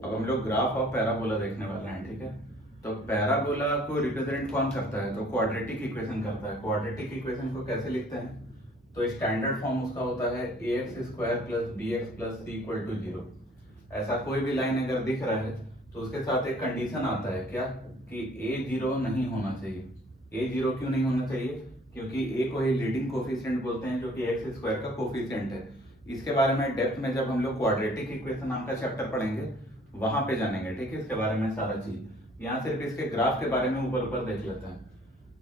अब हम लोग ग्राफ ऑफ पैराबोला देखने वाले हैं, ठीक है। तो पैराबोला को रिप्रेजेंट कौन करता है? तो क्वाड्रेटिक इक्वेशन करता है। क्वाड्रेटिक इक्वेशन को कैसे लिखते हैं? तो स्टैंडर्ड फॉर्म उसका होता है A X square plus B X plus C equal to zero. ऐसा कोई भी लाइन अगर दिख रहा है तो उसके साथ एक कंडीशन आता है, क्या? कि ए जीरो नहीं होना चाहिए। ए जीरो क्यों नहीं होना चाहिए? क्योंकि ए को ही लीडिंग कोफिशिएंट बोलते हैं, जो कि एक्स स्क्वायर का कोफिशिएंट है। इसके बारे में डेप्थ में जब हम लोग क्वाड्रेटिक इक्वेशन नाम का चैप्टर पढ़ेंगे वहां पे जानेंगे, ठीक है, इसके बारे में सारा चीज। यहाँ सिर्फ इसके ग्राफ के बारे में ऊपर ऊपर देख लेते हैं।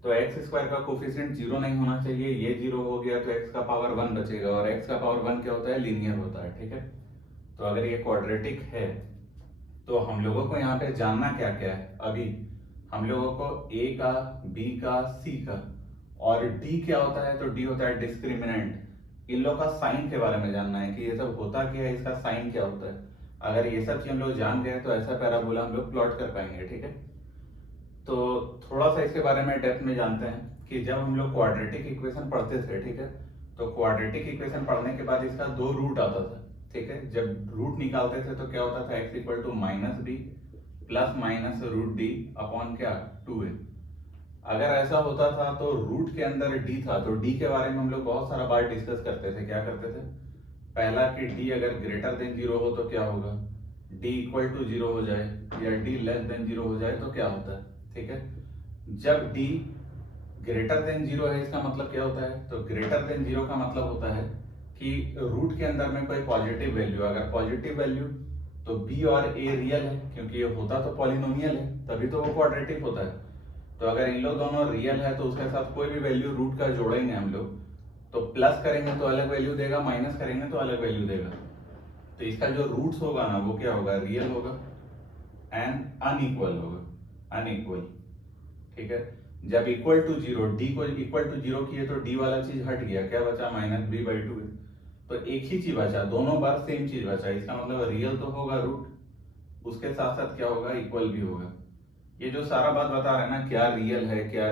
तो एक्स स्क्वायर का कोफिशिएंट जीरो नहीं होना चाहिए, ये जीरो हो गया तो एक्स का पावर वन बचेगा, और एक्स का पावर वन क्या होता है? लीनियर होता है, ठीक है। तो अगर ये क्वाड्रेटिक है तो हम लोगों को यहाँ पे जानना क्या क्या है? अभी हम लोगों को ए का, बी का, सी का, और डी क्या होता है? तो डी होता है डिस्क्रिमिनेंट। इन लोग का साइन के बारे में जानना है कि ये सब होता क्या है, इसका साइन क्या होता है। अगर ये सब चीज हम लोग जान गए तो ऐसा पैराबोला हम लोग प्लॉट कर पाएंगे, ठीक है। तो थोड़ा सा इसके बारे में डेप्थ में जानते हैं कि जब हम लोग क्वाड्रेटिक इक्वेशन पढ़ते थे, ठीक है, तो क्वाड्रेटिक इक्वेशन पढ़ने के बाद इसका दो रूट आता था, ठीक है। जब रूट निकालते थे तो क्या होता था? X equal to minus b plus minus root d upon क्या? Two a. अगर ऐसा होता था तो रूट के अंदर डी था, तो डी के बारे में हम लोग बहुत सारा बार डिस्कस करते थे। क्या करते थे? पहला कि डी अगर ग्रेटर देन जीरो हो तो क्या होगा? डी इक्वल टू जीरो हो जाए, या डी लेस देन जीरो हो जाए तो क्या होता है, ठीक है। जब डी ग्रेटर देन जीरो है इसका मतलब क्या होता है? तो ग्रेटर देन जीरो का मतलब होता है कि रूट के अंदर में कोई पॉजिटिव वैल्यू, अगर पॉजिटिव वैल्यू तो बी और ए रियल है, क्योंकि ये होता तो पॉलिनोमियल है, तभी तो वो क्वाड्रेटिक होता है। तो अगर इन लोग दोनों रियल है तो उसके साथ कोई भी वैल्यू रूट का जोड़ेंगे हम लोग, तो प्लस करेंगे तो अलग वैल्यू देगा, माइनस करेंगे तो अलग वैल्यू देगा। तो इसका जो रूट्स होगा ना वो क्या होगा? रियल होगा एंड अनइक्वल होगा, अनइक्वल, ठीक है। जब इक्वल टू जीरो, डी को इक्वल टू जीरो किए तो डी वाला चीज हट गया, क्या बचा? Minus b by two. तो एक ही चीज बचा, दोनों बार सेम चीज बचा, इसका मतलब रियल तो होगा रूट, उसके साथ साथ क्या होगा? इक्वल भी होगा। ये जो सारा बात बता रहे हैं ना, क्या रियल है, क्या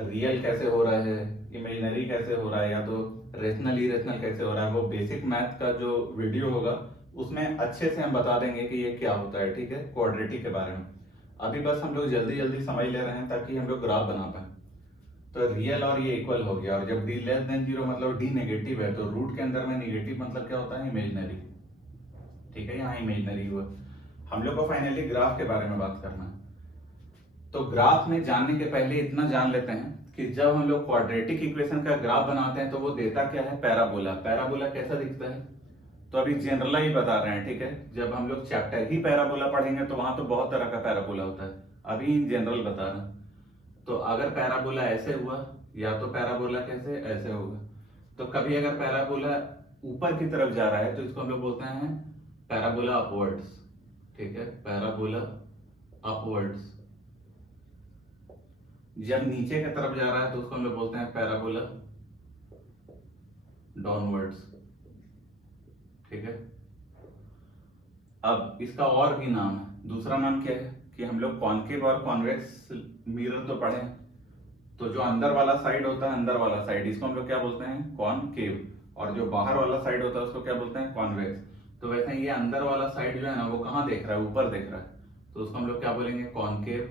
रियल कैसे हो रहा है, इमेजिनरी कैसे हो रहा है, या तो रेशनल इरेशनल कैसे हो रहा है, वो बेसिक मैथ का जो वीडियो होगा उसमें अच्छे से हम बता देंगे कि ये क्या होता है, ठीक है, क्वाड्रेटिक के बारे में। अभी बस हम लोग जल्दी जल्दी समझ ले रहे हैं ताकि हम लोग ग्राफ बना पाए। तो रियल और ये इक्वल हो गया, और जब डी लेस देन जीरो मतलब डी नेगेटिव है, तो रूट के अंदर में नेगेटिव मतलब क्या होता है? इमेजिनरी, ठीक है, यहाँ इमेजिनरी हुआ। हम लोग को फाइनली ग्राफ के बारे में बात करना है। तो ग्राफ में जानने के पहले इतना जान लेते हैं कि जब हम लोग क्वाड्रेटिक इक्वेशन का ग्राफ बनाते हैं तो वो देता क्या है? पैराबोला। पैराबोला कैसा दिखता है? तो अभी जनरल ही बता रहे हैं, ठीक है। जब हम लोग चैप्टर ही पैराबोला पढ़ेंगे तो वहां तो बहुत तरह का पैराबोला होता है, अभी इन जनरल बता रहे हैं। तो अगर पैराबोला ऐसे हुआ, या तो पैराबोला कैसे? ऐसे होगा। तो कभी अगर पैराबोला ऊपर की तरफ जा रहा है तो इसको हम लोग बोलते हैं पैराबोला अपवर्ड्स, ठीक है, पैराबोला अपवर्ड्स। जब नीचे की तरफ जा रहा है तो उसको हम लोग बोलते हैं पैराबोला डाउनवर्ड्स, ठीक है। अब इसका और भी नाम है, दूसरा नाम क्या है कि हम लोग कॉनकेव और कॉन्वेक्स मिरर तो पढ़े हैं। तो जो अंदर वाला साइड होता है, अंदर वाला साइड, इसको हम लोग क्या बोलते हैं? कॉनकेव। और जो बाहर वाला साइड होता है उसको क्या बोलते हैं? कॉन्वेक्स। तो वैसे ये अंदर वाला साइड जो है ना वो कहाँ देख रहा है? ऊपर देख रहा है, तो उसको हम लोग क्या बोलेंगे? कॉनकेव,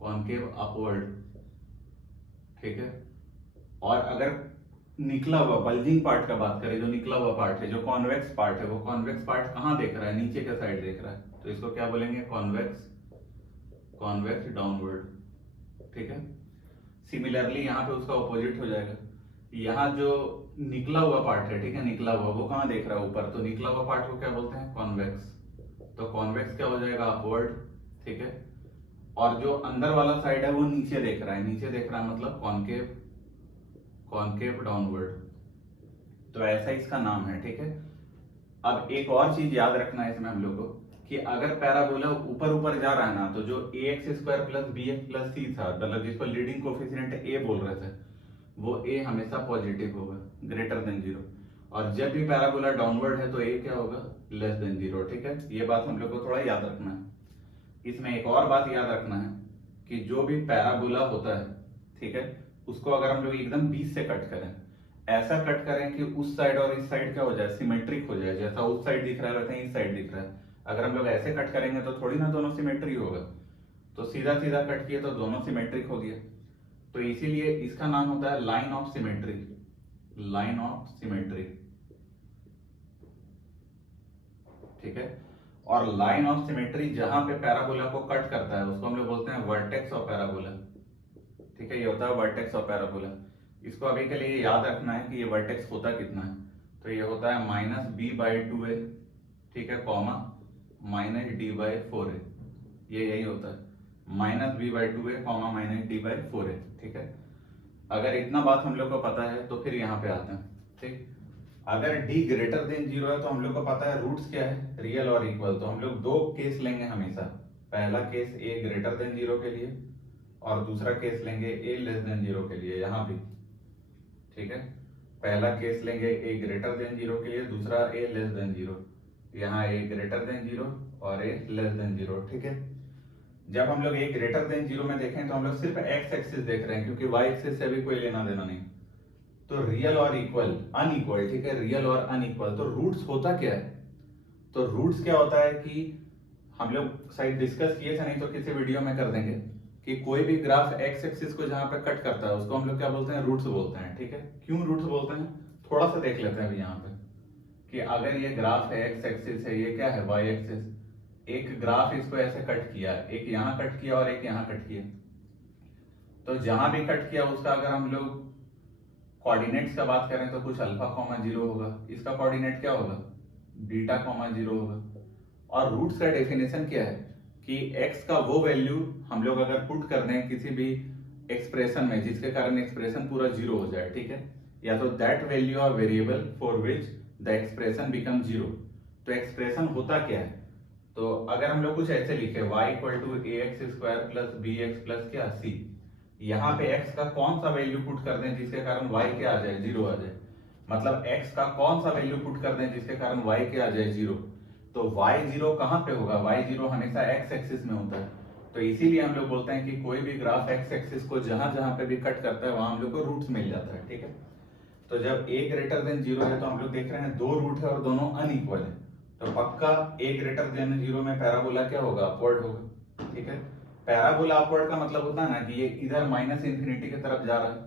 कॉनकेव अपवर्ड, ठीक है। और अगर निकला हुआ बल्जिंग पार्ट का बात करें, जो निकला हुआ पार्ट है, जो कॉन्वेक्स पार्ट है, वो कॉन्वेक्स पार्ट कहाँ देख रहा है? नीचे का साइड देख रहा है, तो इसको क्या बोलेंगे? कॉन्वेक्स, कॉन्वेक्स डाउनवर्ड, ठीक है। सिमिलरली यहाँ पे उसका ऑपोजिट हो जाएगा। यहाँ जो निकला हुआ पार्ट है, ठीक है, निकला हुआ, वो कहाँ देख रहा है? ऊपर, तो निकला हुआ पार्ट को क्या बोलते हैं? कॉन्वेक्स। तो कॉन्वेक्स क्या हो जाएगा? अपवर्ड, ठीक है। और जो अंदर वाला साइड है वो नीचे देख रहा है, नीचे देख रहा है मतलब कॉनकेव, कॉनकेव डाउनवर्ड। तो ऐसा इसका नाम है, ठीक है। अब एक और चीज याद रखना है इसमें हम लोग को, कि अगर पैराबोला ऊपर ऊपर जा रहा है ना, तो जो A X square plus B X plus C था, मतलब जिसको लीडिंग कोफिशिएंट ए बोल रहे थे, वो ए हमेशा पॉजिटिव होगा, ग्रेटर देन जीरो। और जब भी पैराबोला डाउनवर्ड है तो ए क्या होगा? लेस देन जीरो, ठीक है। ये बात हम लोग को थोड़ा याद रखना है। इसमें एक और बात याद रखना है कि जो भी पैराबोला होता है, ठीक है, उसको अगर हम लोग एकदम बीच से कट करें, ऐसा कट करें कि उस साइड और इस साइड क्या हो जाए? सिमेट्रिक हो जाए, जैसा उस साइड दिख रहा है वैसे इस साइड दिख रहा है। अगर हम लोग ऐसे कट करेंगे तो थोड़ी ना दोनों सिमेट्री होगा, तो सीधा सीधा कट किए तो दोनों सिमेट्रिक हो गया। तो इसीलिए इसका नाम होता है line of symmetry, line of symmetry, ठीक है। और लाइन ऑफ सिमेट्री जहां पे पैराबोला को कट करता है उसको हम लोग बोलते हैं वर्टेक्स ऑफ पैराबोला, ठीक है। ये होता है वर्टेक्स ऑफ पैराबोला। इसको अभी के लिए याद रखना है कि ये वर्टेक्स होता कितना है, तो ये होता है -b/2a, ठीक है, कॉमा -d/4a, ये यही होता है -b/2a, कॉमा -d/4a, ठीक है। अगर इतना बात हम लोग को पता है तो फिर यहाँ पे आते हैं, ठीक। अगर d ग्रेटर देन 0 है तो हम लोग को पता है रूट्स क्या है, रियल और इक्वल, तो हम लोग दो केस लेंगे हमेशा। पहला केस a ग्रेटर देन 0 के लिए और दूसरा केस लेंगे a लेस देन 0 के लिए, यहाँ भी, ठीक है। पहला केस लेंगे a ग्रेटर देन 0 के लिए, दूसरा a लेस देन 0, यहाँ a ग्रेटर देन 0 और a लेस देन 0, ठीक है। जब हम लोग a ग्रेटर देन 0 में देखें तो हम लोग सिर्फ x एक्सिस देख रहे हैं क्योंकि y एक्सिस से भी कोई लेना देना नहीं। तो रियल और इक्वल, अनइक्वल, ठीक है, रियल और अनइक्वल। तो रूट्स होता क्या है, तो रूट्स क्या होता है कि हम लोग शायद डिस्कस किए थे, नहीं तो किसी वीडियो में कर देंगे, कि कोई भी ग्राफ x एक्सिस को जहां पे कट करता है उसको हम लोग क्या बोलते हैं, रूट्स बोलते हैं, ठीक है। क्यों रूट्स बोलते हैं, थोड़ा सा देख लेते हैं अभी यहाँ पे, कि अगर ये ग्राफ है x एक्सिस है, ये क्या है y एक्सिस, एक ग्राफ इसको ऐसे कट किया, एक यहाँ कट किया और एक यहाँ कट किया, तो जहां भी कट किया उसका अगर हम लोग कोऑर्डिनेट्स का बात करें तो कुछ अल्फा कॉमा 0 होगा, इसका कोऑर्डिनेट क्या होगा, बीटा कॉमा 0 होगा। और रूट्स का डेफिनेशन क्या है कि x का वो वैल्यू हम लोग अगर पुट कर दें किसी भी एक्सप्रेशन में जिसके कारण एक्सप्रेशन पूरा 0 हो जाए, ठीक है, या तो that value of variable for which the expression become 0। तो एक्सप्रेशन होता क्या है, तो अगर हम लोग कुछ ऐसे लिखे y = ax² + bx + क्या c, यहाँ पे x का कौन सा वैल्यू पुट कर दें जिसके कारण y क्या आ जाए, 0 आ जाए, मतलब x का कौन सा वैल्यू पुट कर दें जिसके कारण y क्या आ जाए, 0, तो y0 कहाँ पे होगा, y0 हमेशा x एक्सिस में होता है। तो इसीलिए हम लोग बोलते हैं कि कोई भी ग्राफ x एक्सिस को जहां जहां पे भी कट करता है वहां हम लोग को रूट्स मिल जाता है, ठीक है। तो जब a ग्रेटर देन 0 है तो हम लोग देख रहे हैं दो रूट है और दोनों अनइक्वल है, तो पक्का a ग्रेटर देन 0 में पैराबोला क्या होगा, अपवर्ड होगा, ठीक है। पैराबोला अपवर्ड का मतलब होता है ना कि ये इधर -∞ की तरफ जा रहा है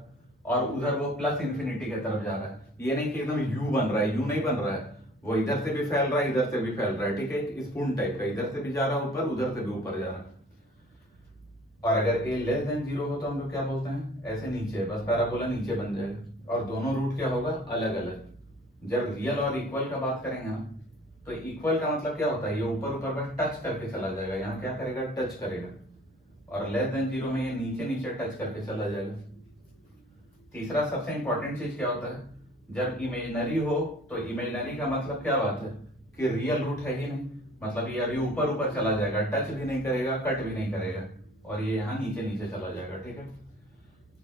और उधर वो +∞ की तरफ जा रहा है, ये नहीं कि एकदम u बन रहा है, u नहीं बन रहा है, वो इधर से भी फैल रहा है इधर से भी फैल रहा है, ठीक है, स्पून टाइप का, इधर से भी जा रहा है ऊपर उधर से भी ऊपर जा रहा है। और अगर a लेस देन 0 हो तो हम लोग क्या बोलते हैं, ऐसे नीचे, बस पैराबोला नीचे बन जाएगा और दोनों रूट क्या होगा, अलग अलग। जब रियल और इक्वल का बात करेंगे हम तो इक्वल का मतलब क्या होता है, ये ऊपर ऊपर बस टच करके चला जाएगा, यहाँ क्या करेगा, टच करेगा, और लेस देन 0 में ये नीचे नीचे टच करके चला जाएगा। तीसरा सबसे इंपॉर्टेंट चीज क्या होता है, जब इमेजिनरी हो तो इमेजिनरी का मतलब क्या बात है कि रियल रूट है ही नहीं, मतलब ये अभी ऊपर ऊपर चला जाएगा, टच भी नहीं करेगा, कट भी नहीं करेगा, और ये यहाँ नीचे नीचे चला जाएगा, ठीक है।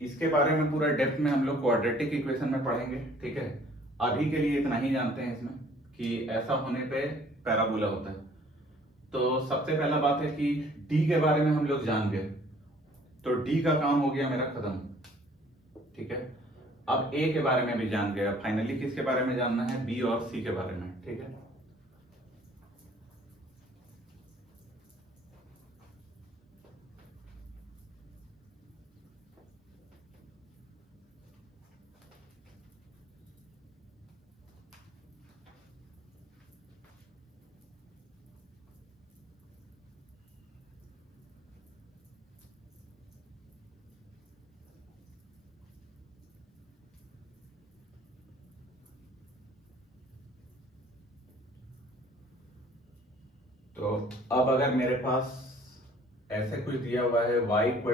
इसके बारे में पूरा डेप्थ में हम लोग क्वाड्रेटिक इक्वेशन में पढ़ेंगे, ठीक है। अभी के लिए इतना ही जानते हैं इसमें कि ऐसा होने पे पैराबोला होता है। तो सबसे पहला बात है कि डी के बारे में हम लोग जान गए, तो डी का काम हो गया मेरा खत्म, ठीक है। अब ए के बारे में भी जान गए, अब फाइनली किसके बारे में जानना है, बी और सी के बारे में, ठीक है। तो अब अगर मेरे पास ऐसे कुछ दिया हुआ है y =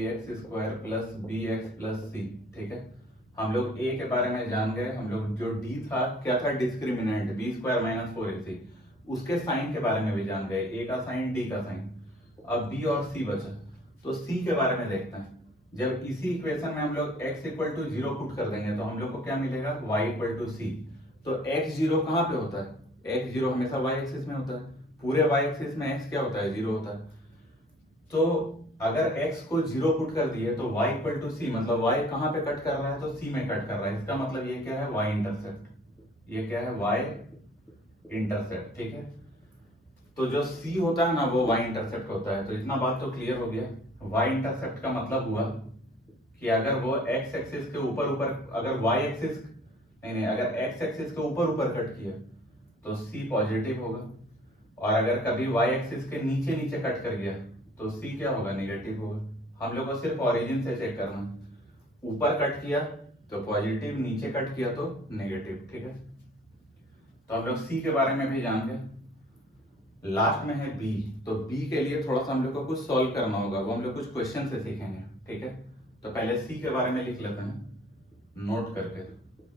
ax² + bx + c, ठीक है, हम लोग a के बारे में जान गए, हम लोग जो d था क्या था, डिस्क्रिमिनेंट b² - 4ac, उसके साइन के बारे में भी जान गए, a का साइन d का साइन। अब b और c बचा, तो c के बारे में देखते हैं। जब इसी इक्वेशन में हम लोग x = 0 पुट कर देंगे तो हम लोग को क्या मिलेगा, y = c। तो x0 कहाँ पे होता है, x0 हमेशा y एक्सिस में होता है, पूरे y एक्सिस में x क्या होता है, 0 होता है। तो अगर x को 0 पुट कर दिए तो y = c, मतलब y कहाँ पे कट कर रहा है, तो c में कट कर रहा है, इसका मतलब ये क्या है, y इंटरसेप्ट, ये क्या है, y इंटरसेप्ट, ठीक है। तो जो C होता है ना वो y इंटरसेप्ट होता है। तो इतना बात तो क्लियर हो गया। y इंटरसेप्ट का मतलब हुआ कि अगर वो x एक्सिस के ऊपर ऊपर, अगर y एक्सिस नहीं, अगर x एक्सिस के ऊपर ऊपर कट किया तो C पॉजिटिव होगा, और अगर कभी y एक्सिस के नीचे नीचे कट कर गया तो C क्या होगा, नेगेटिव होगा। हम लोग को सिर्फ ओरिजिन से चेक करना, ऊपर कट किया तो पॉजिटिव, नीचे कट किया तो नेगेटिव, ठीक है। तो हम लोग C के बारे में भी जान गए। लास्ट में है B। तो B के लिए थोड़ा सा हम लोग को कुछ सॉल्व करना होगा, वो हम लोग कुछ क्वेश्चन से सीखेंगे, ठीक है। तो पहले C के बारे में लिख लेते हैं नोट करके,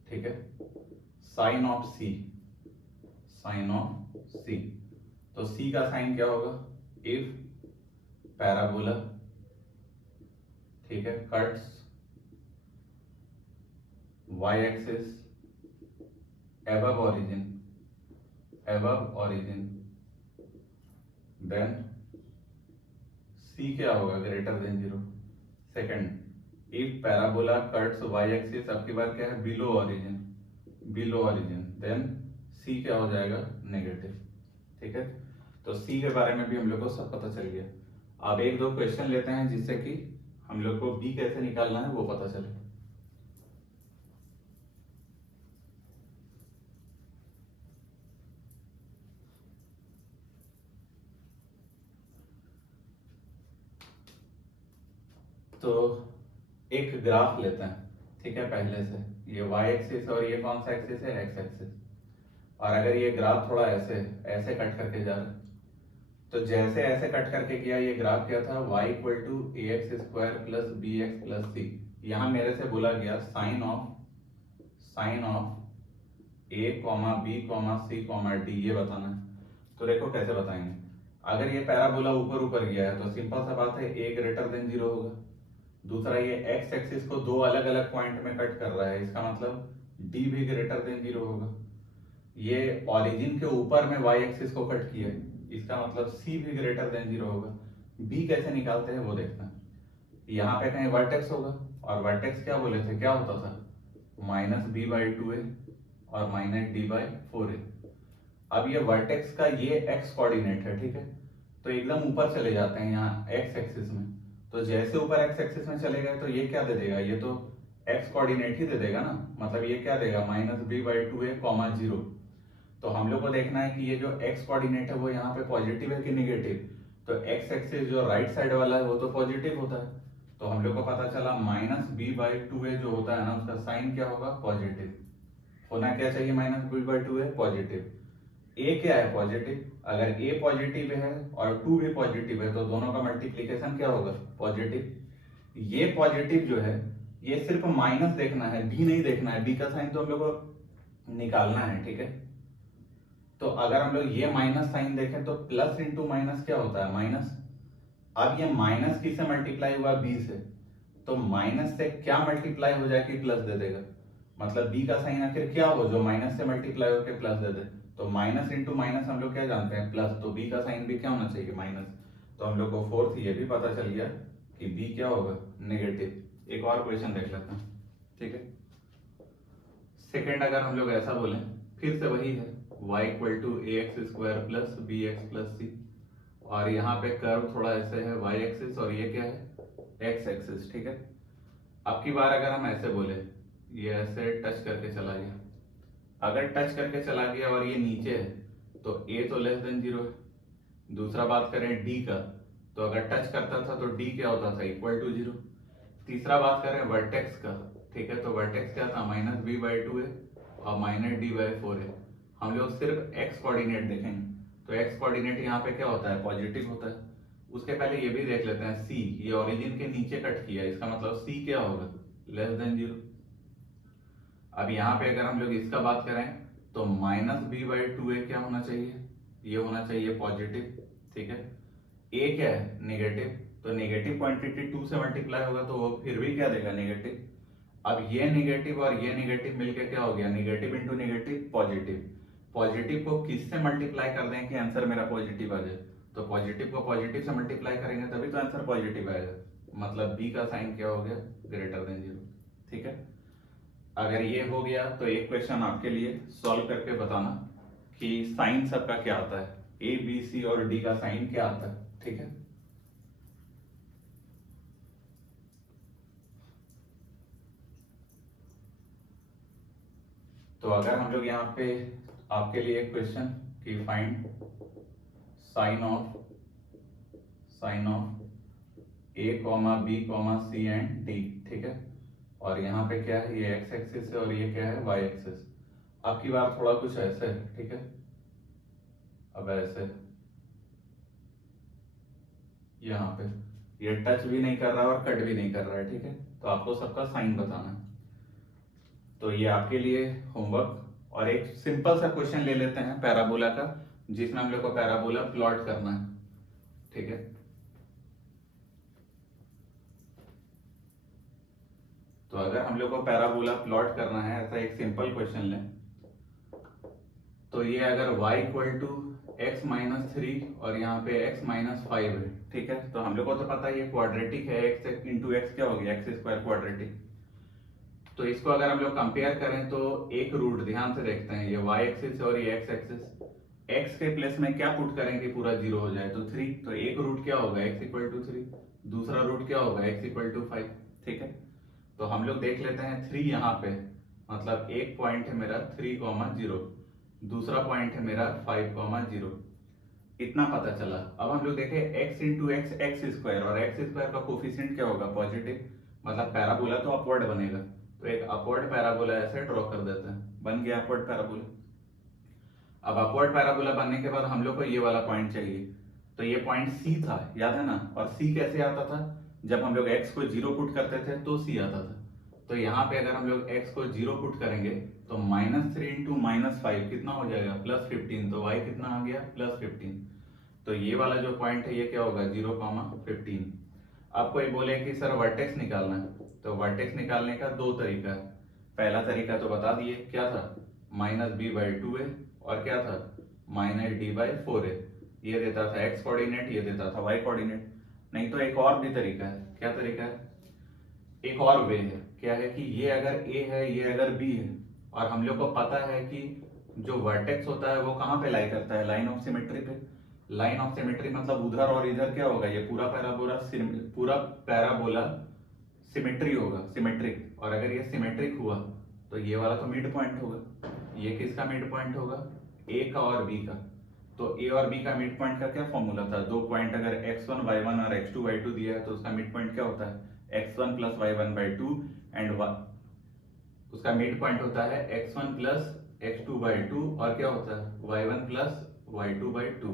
ठीक है। Sign of C, sign of C। तो C का साइन क्या होगा, इफ पैराबोला, ठीक है, cuts y axis above origin, then C क्या होगा, greater than 0। Second, if parabola cuts y axis, अब की बार क्या है, बिलो ओरिजिन, देन C क्या हो जाएगा, नेगेटिव, ठीक है। तो C के बारे में भी हम लोग को सब पता चल गया। अब एक दो क्वेश्चन लेते हैं जिससे कि हम लोग को B कैसे निकालना है वो पता चले। तो एक ग्राफ लेते हैं, ठीक है। पहले से ये y एक्सिस और ये कौन सा एक्सिस है, x एक्सिस। और अगर ये ग्राफ थोड़ा ऐसे ऐसे कट करके जा रहा है, तो जैसे ऐसे कट करके किया, ये ग्राफ क्या था, y equal to A X square plus B X plus C. यहाँ मेरे से बोला गया sign of A comma B comma C comma D, ये बताना है। तो देखो कैसे बताएंगे। अगर ये पैराबोला ऊपर ऊपर गया है तो सिंपल सा बात है, a ग्रेटर देन 0 होगा। दूसरा, ये x एक्सिस को दो अलग अलग पॉइंट में कट कर रहा है, इसका मतलब d भी ग्रेटर देन 0 होगा। ये ओरिजिन के ऊपर में y एक्सिस को कट किया है, इसका मतलब c भी ग्रेटर देन 0 होगा। b कैसे निकालते हैं वो देखते हैं। यहाँ पे कहीं वर्टेक्स होगा, और वर्टेक्स क्या बोले थे, क्या होता था, -b/2a और -d/4a। अब ये वर्टेक्स का ये x कोऑर्डिनेट है, ठीक है। तो एकदम ऊपर चले जाते हैं यहाँ x एक्सिस में। तो जैसे ऊपर x एक्सिस में चले गए तो ये क्या दे देगा, ये तो x कोऑर्डिनेट ही दे देगा ना, मतलब ये क्या देगा, -b/2a, 0। तो हम लोग को देखना है कि ये जो x कोऑर्डिनेट है वो यहाँ पे पॉजिटिव है कि नेगेटिव। तो x एक्सिस जो राइट साइड वाला है वो तो पॉजिटिव होता है। तो हम लोग को पता चला -b/2a जो होता है ना, उसका साइन क्या होगा, पॉजिटिव होना। क्या चाहिए, -b/2a पॉजिटिव। a क्या है, पॉजिटिव। अगर a पॉजिटिव है और 2 भी पॉजिटिव है तो दोनों का मल्टीप्लीकेशन क्या होगा, पॉजिटिव। ये पॉजिटिव जो है ये सिर्फ माइनस देखना है, b नहीं देखना है। b का साइन तो हम लोग को निकालना है, ठीक है। तो अगर हम लोग ये माइनस साइन देखें तो प्लस इंटू माइनस क्या होता है, माइनस। अब ये माइनस किससे मल्टीप्लाई हुआ, b से। तो माइनस से क्या मल्टीप्लाई हो जाए कि प्लस दे देगा, मतलब b का साइन आखिर क्या हो जो माइनस से मल्टीप्लाई होकर प्लस दे दे। तो माइनस इंटू माइनस हम लोग क्या जानते हैं, प्लस। तो b का साइन भी क्या होना चाहिए, माइनस। तो हम लोग को फोर्थ ये भी पता चल गया कि b क्या होगा, नेगेटिव। एक और क्वेश्चन देख लेते हैं, ठीक है। सेकेंड, अगर हम लोग ऐसा बोलें, फिर से वही है, y equal to A X square plus B X plus C. और यहाँ पे कर्व थोड़ा ऐसे है, y एक्सिस, और ये क्या है, x एक्सिस, ठीक है। अब की बार अगर हम ऐसे बोले, ये ऐसे टच करके चला गया, अगर टच करके चला गया और ये नीचे है तो a तो लेस देन 0 है। दूसरा बात करें d का, तो अगर टच करता था तो d क्या होता था, इक्वल टू 0। तीसरा बात करें वर्टेक्स का, ठीक है। तो वर्टेक्स क्या था, -b/2a और -d/4a। हम लोग सिर्फ x कोऑर्डिनेट देखेंगे, तो x कोऑर्डिनेट यहाँ पे क्या होता है, पॉजिटिव होता है। उसके पहले ये भी देख लेते हैं, c, ये ओरिजिन के नीचे कट किया, इसका मतलब c क्या होगा, लेस देन 0। अब यहाँ पे अगर हम लोग इसका बात करें तो -b/2a क्या होना चाहिए, ये होना चाहिए पॉजिटिव, ठीक है। a क्या है, नेगेटिव। तो नेगेटिव क्वांटिटी 2 से मल्टीप्लाई होगा तो वो फिर भी क्या देगा, नेगेटिव। अब ये नेगेटिव और ये नेगेटिव मिलके क्या हो गया, negative into negative positive. Positive को किससे मल्टीप्लाई कर दें कि आंसर मेरा पॉजिटिव आ जाए, तो पॉजिटिव को पॉजिटिव से मल्टीप्लाई करेंगे तभी तो आंसर पॉजिटिव आएगा। मतलब बी का साइन क्या हो गया, ग्रेटर देन 0, ठीक है। अगर ये हो गया तो एक क्वेश्चन आपके लिए सॉल्व करके बताना कि साइन सबका क्या आता है। ए बी सी और डी का साइन क्या आता है, ठीक है। तो अगर हम लोग यहाँ पे आपके लिए एक क्वेश्चन कि find sign of A comma B comma c and d, ठीक है। और यहाँ पे क्या है, ये एक्स एक्सिस है और ये क्या है, वाई एक्सिस। आपकी बार थोड़ा कुछ ऐसे है, ठीक है। अब ऐसे यहाँ पे ये टच भी नहीं कर रहा है और कट भी नहीं कर रहा है, ठीक है। तो आपको सबका साइन बताना है। तो ये आपके लिए होमवर्क। और एक सिंपल सा क्वेश्चन ले लेते हैं पैराबोला का, जिसमें हम लोग को पैराबोला प्लॉट करना है, ठीक है। तो अगर हम लोग को पैराबोला प्लॉट करना है, ऐसा एक सिंपल क्वेश्चन लें। तो ये अगर y equal to x minus three और यहाँ पे x माइनस फाइव है, ठीक है। तो हम लोग को तो पता है ये क्वाड्रेटिक है, x इंटू एक्स क्या हो गया, एक्स स्क्वायर क्वाड्रेटिक। तो इसको अगर हम लोग कंपेयर करें तो एक रूट ध्यान से देखते हैं, ये y एक्सिस और ये x एक्सिस। x के प्लेस में क्या पुट करेंगे पूरा जीरो हो जाए, तो 3। तो एक रूट क्या होगा, x इक्वल टू 3। दूसरा रूट क्या होगा, x इक्वल टू 5, ठीक है। तो हम लोग देख लेते हैं 3 यहाँ पे, मतलब एक पॉइंट है मेरा 3,0, दूसरा पॉइंट है मेरा 5,0। इतना पता चला। अब हम लोग देखें x into x x square, और एक्स स्क्वायर का कोफिशिएंट क्या होगा, पॉजिटिव, मतलब पैराबोला तो अपवर्ड बनेगा। तो एक अपवर्ड पैराबोला ऐसे ड्रॉ कर देते हैं, बन गया अपवर्ड पैराबोला। अब अपवर्ड पैराबोला बनने के बाद हम लोग को ये वाला पॉइंट चाहिए। तो ये पॉइंट C था, याद है ना। और C कैसे आता था, जब हम लोग x को 0 पुट करते थे तो C आता था। तो यहाँ पे अगर हम लोग x को 0 पुट करेंगे तो -3 इंटू -5 कितना हो जाएगा, +15। तो y कितना आ गया, +15। तो ये वाला जो पॉइंट है ये क्या होगा, 0,15। अब कोई बोले कि सर वर्टेक्स निकालना है, तो वर्टेक्स निकालने का दो तरीका है। पहला तरीका तो बता दिए, क्या था, -b/2a, और क्या था, -d/4a। ये देता था x कोऑर्डिनेट, ये देता था y कोऑर्डिनेट। नहीं तो एक और भी तरीका है। क्या तरीका है, एक और वे है, क्या है कि ये अगर a है, ये अगर b है, और हम लोग को पता है कि जो वर्टेक्स होता है वो कहाँ पे लाई करता है, लाइन ऑफ सिमेट्री पे। लाइन ऑफ सिमेट्री मतलब उधर और इधर क्या होगा, ये पूरा पैराबोला सिमेट्री होगा, सिमेट्रिक। और अगर ये सिमेट्रिक हुआ तो ये वाला तो मिड पॉइंट होगा। ये किसका मिड पॉइंट होगा, a का और b का। तो a और b का मिड पॉइंट का क्या फॉर्मूला था, दो पॉइंट अगर x1 y1 और x2 y2 दिया है तो उसका मिड पॉइंट क्या होता है, x1 प्लस y1/2 एंड उसका मिड पॉइंट होता है x1 प्लस x2/2 और क्या होता है y1 प्लस y2/2।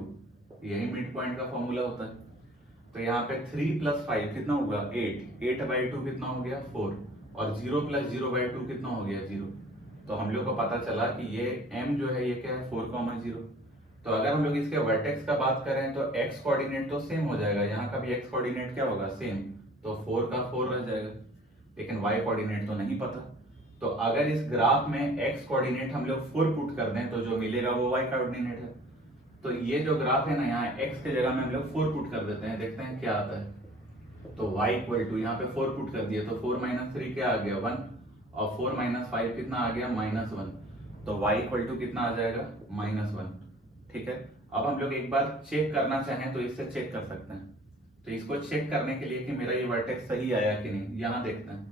यही मिड पॉइंट का फॉर्मूला होता है। तो यहाँ पे 3 प्लस 5 कितना होगा, 8। 8/2 कितना हो गया, 4। और 0 प्लस 0/2 कितना हो गया, 0। तो हम लोग को पता चला कि ये m जो है ये क्या है, 4,0। तो अगर हम लोग इसके वर्टेक्स का बात करें तो x कोऑर्डिनेट तो सेम हो जाएगा, यहाँ का भी x कोऑर्डिनेट क्या होगा, सेम। तो 4 का 4 रह जाएगा, लेकिन y कोऑर्डिनेट तो नहीं पता। तो अगर इस ग्राफ में x कोऑर्डिनेट हम लोग 4 पुट कर दें तो जो मिलेगा वो y कोऑर्डिनेट है। तो ये जो ग्राफ है ना, यहाँ x के जगह में हम लोग 4 पुट कर देते हैं, देखते हैं क्या आता है। तो y इक्वल टू यहाँ पे 4 पुट कर दिए तो 4 - 3 क्या आ गया, 1। और 4 - 5 कितना आ गया, -1। तो y इक्वल टू कितना आ जाएगा, -1, ठीक है। अब हम लोग एक बार चेक करना चाहें तो इससे चेक कर सकते हैं। तो इसको चेक करने के लिए कि मेरा ये वर्टेक्स सही आया कि नहीं, यहाँ देखते हैं।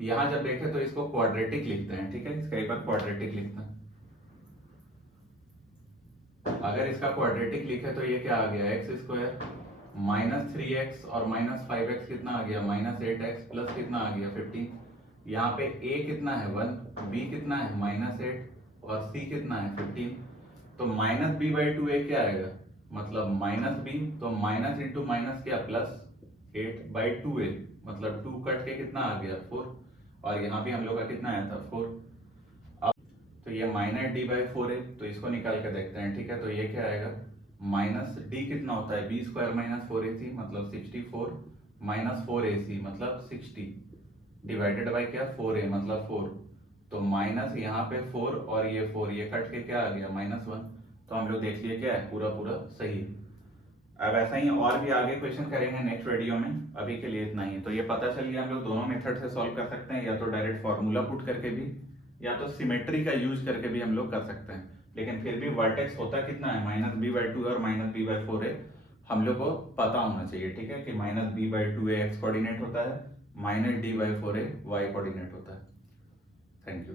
यहाँ जब देखें तो इसको क्वाड्रेटिक लिखते हैं, ठीक है। इसका एक बार क्वाड्रेटिक लिखते हैं। अगर इसका क्वाड्रेटिक लिखे तो ये क्या आ गया, x² -3x और -5x कितना आ गया, -8x प्लस कितना आ गया, 15। यहाँ पे a कितना है, 1, b कितना है, -8 और c कितना है, 15। तो -b/2a क्या आएगा, मतलब -b, तो माइनस इंटू माइनस क्या, +8/2a, मतलब 2 कट के कितना आ गया, 4। और यहाँ भी हम लोग का कितना आया था, 4। अब तो ये -d/4 है, तो इसको निकाल के देखते हैं, ठीक है। तो ये क्या आएगा, -d कितना होता है, b² - 4ac मतलब 64 -4ac मतलब 60 डिवाइडेड बाय क्या, 4a मतलब 4। तो माइनस यहाँ पे 4 और ये 4, ये कट के क्या आ गया, -1। तो हम लोग देख लिए क्या है, पूरा पूरा सही है। अब ऐसा ही और भी आगे क्वेश्चन करेंगे नेक्स्ट वीडियो में, अभी के लिए इतना ही। तो ये पता चल गया हम लोग दोनों मेथड से सॉल्व कर सकते हैं, या तो डायरेक्ट फॉर्मूला पुट करके भी, या तो सिमेट्री का यूज करके भी हम लोग कर सकते हैं। लेकिन फिर भी वर्टेक्स होता कितना है, माइनस बी बाई टू और माइनस बी बाई फोर है, हम लोग को पता होना चाहिए, ठीक है, कि minus b by two x coordinate होता है, minus d by four y coordinate होता है। Thank you.